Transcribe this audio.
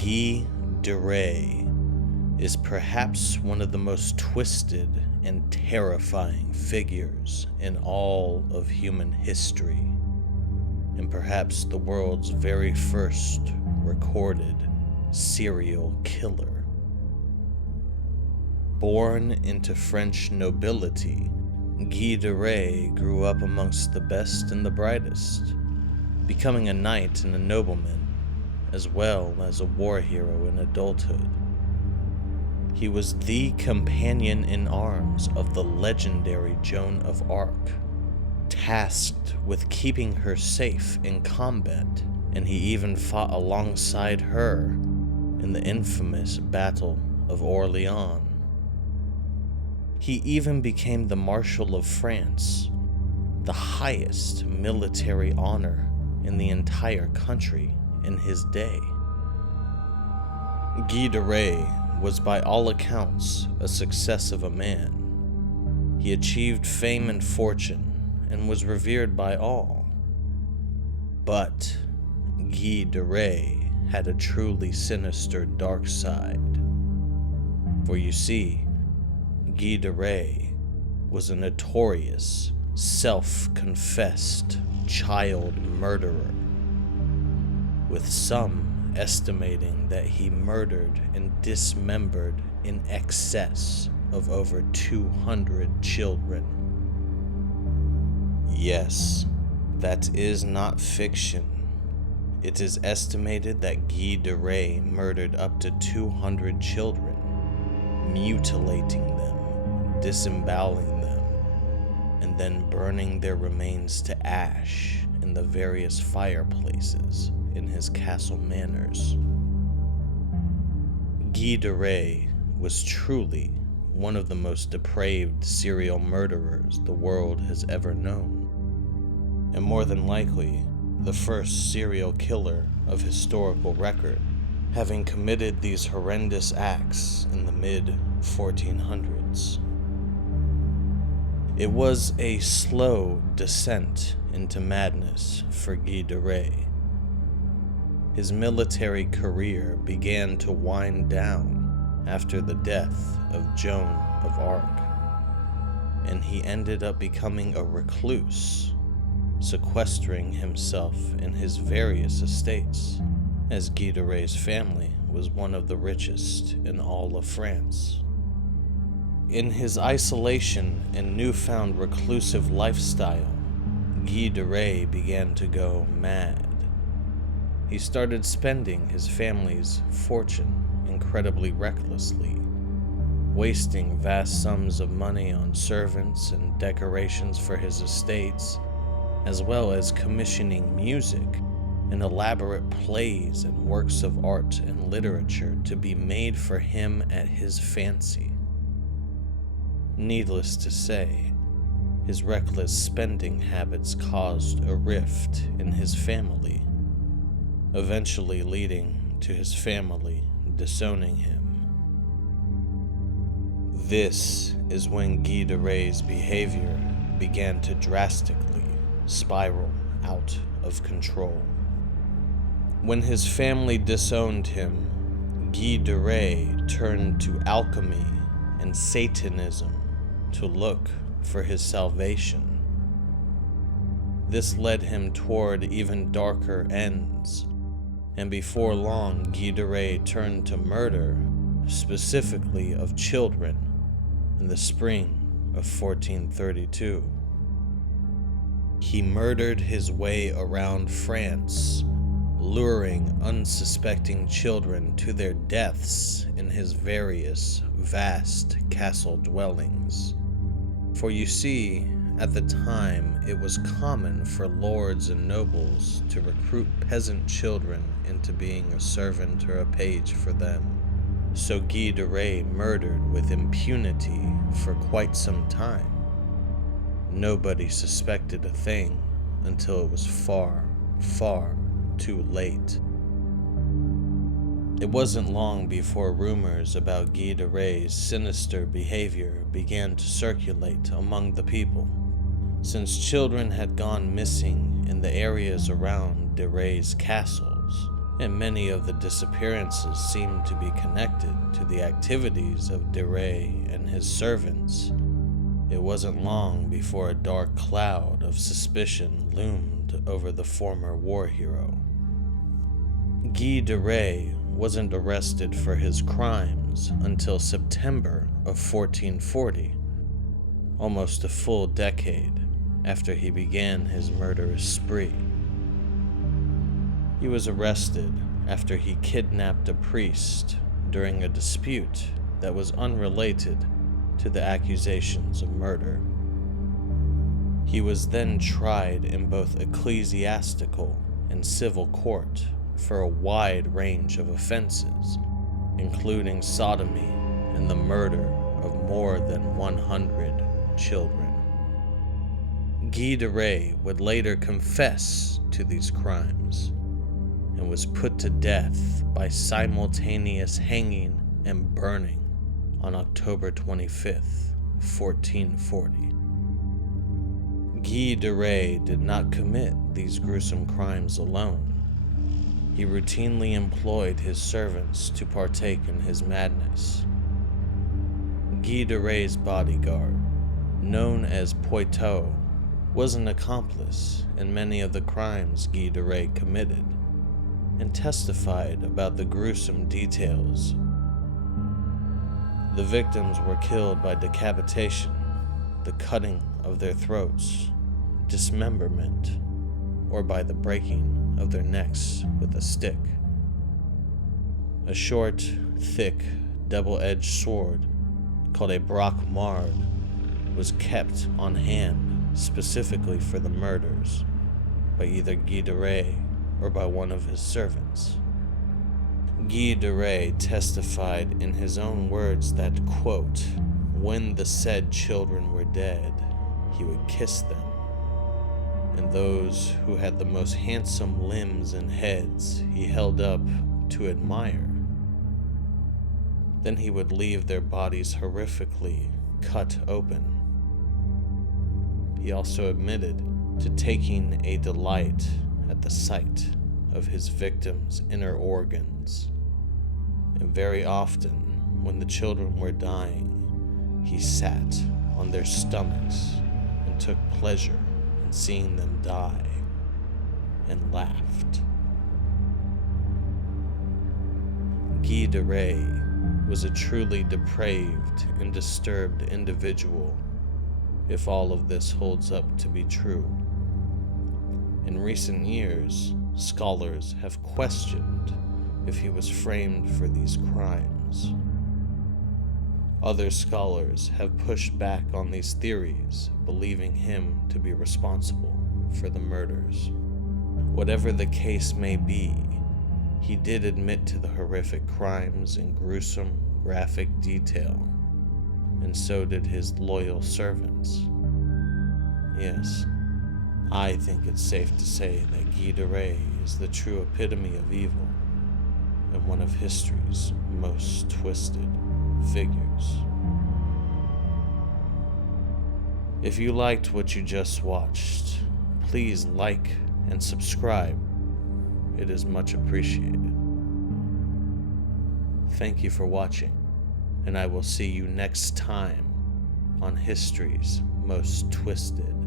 Gilles de Rais is perhaps one of the most twisted and terrifying figures in all of human history, and perhaps the world's very first recorded serial killer. Born into French nobility, Gilles de Rais grew up amongst the best and the brightest, becoming a knight and a nobleman, as well as a war hero in adulthood. He was the companion in arms of the legendary Joan of Arc, tasked with keeping her safe in combat, and he even fought alongside her in the infamous Battle of Orleans. He even became the Marshal of France, the highest military honor in the entire country in his day. Gilles de Rais was by all accounts a success of a man. He achieved fame and fortune and was revered by all. But Gilles de Rais had a truly sinister dark side. For you see, Gilles de Rais was a notorious, self-confessed child murderer, with some estimating that he murdered and dismembered in excess of over 200 children. Yes, that is not fiction. It is estimated that Gilles de Rais murdered up to 200 children, mutilating them, disemboweling them, and then burning their remains to ash in the various fireplaces in his castle manors. Gilles de Rais was truly one of the most depraved serial murderers the world has ever known, and more than likely the first serial killer of historical record, having committed these horrendous acts in the mid-1400s. It was a slow descent into madness for Gilles de Rais. His military career began to wind down after the death of Joan of Arc, and he ended up becoming a recluse, sequestering himself in his various estates, as Gilles de Rais' family was one of the richest in all of France. In his isolation and newfound reclusive lifestyle, Gilles de Rais began to go mad. He started spending his family's fortune incredibly recklessly, wasting vast sums of money on servants and decorations for his estates, as well as commissioning music and elaborate plays and works of art and literature to be made for him at his fancy. Needless to say, his reckless spending habits caused a rift in his family, eventually leading to his family disowning him. This is when Gilles de Rais' behavior began to drastically spiral out of control. When his family disowned him, Gilles de Rais turned to alchemy and Satanism to look for his salvation. This led him toward even darker ends, and before long, Gilles de Rais turned to murder, specifically of children, in the spring of 1432. He murdered his way around France, luring unsuspecting children to their deaths in his various vast castle dwellings. For you see, at the time, it was common for lords and nobles to recruit peasant children into being a servant or a page for them. So Gilles de Rais murdered with impunity for quite some time. Nobody suspected a thing until it was far, far too late. It wasn't long before rumors about Gilles de Rais' sinister behavior began to circulate among the people. Since children had gone missing in the areas around de Rais' castles, and many of the disappearances seem to be connected to the activities of Rais and his servants. It wasn't long before a dark cloud of suspicion loomed over the former war hero. Gilles Rais wasn't arrested for his crimes until September of 1440, almost a full decade after he began his murderous spree. He was arrested after he kidnapped a priest during a dispute that was unrelated to the accusations of murder. He was then tried in both ecclesiastical and civil court for a wide range of offenses, including sodomy and the murder of more than 100 children. Gilles Rais would later confess to these crimes and was put to death by simultaneous hanging and burning on October 25th, 1440. Gilles Rais did not commit these gruesome crimes alone. He routinely employed his servants to partake in his madness. Gilles Rais' bodyguard, known as Poitou, was an accomplice in many of the crimes Gilles Rais committed, and testified about the gruesome details. The victims were killed by decapitation, the cutting of their throats, dismemberment, or by the breaking of their necks with a stick. A short, thick, double-edged sword called a braquemard was kept on hand specifically for the murders by either Gilles Rais or by one of his servants. Gilles Rais testified in his own words that, quote, when the said children were dead, he would kiss them, and those who had the most handsome limbs and heads he held up to admire. Then he would leave their bodies horrifically cut open. He also admitted to taking a delight at the sight of his victims' inner organs, and very often, when the children were dying, he sat on their stomachs and took pleasure in seeing them die, and laughed. Gilles Rais was a truly depraved and disturbed individual, if all of this holds up to be true. In recent years, scholars have questioned if he was framed for these crimes. Other scholars have pushed back on these theories, believing him to be responsible for the murders. Whatever the case may be, he did admit to the horrific crimes in gruesome, graphic detail, and so did his loyal servants. Yes, I think it's safe to say that Gilles Rais is the true epitome of evil, and one of history's most twisted figures. If you liked what you just watched, please like and subscribe. It is much appreciated. Thank you for watching, and I will see you next time on history's most twisted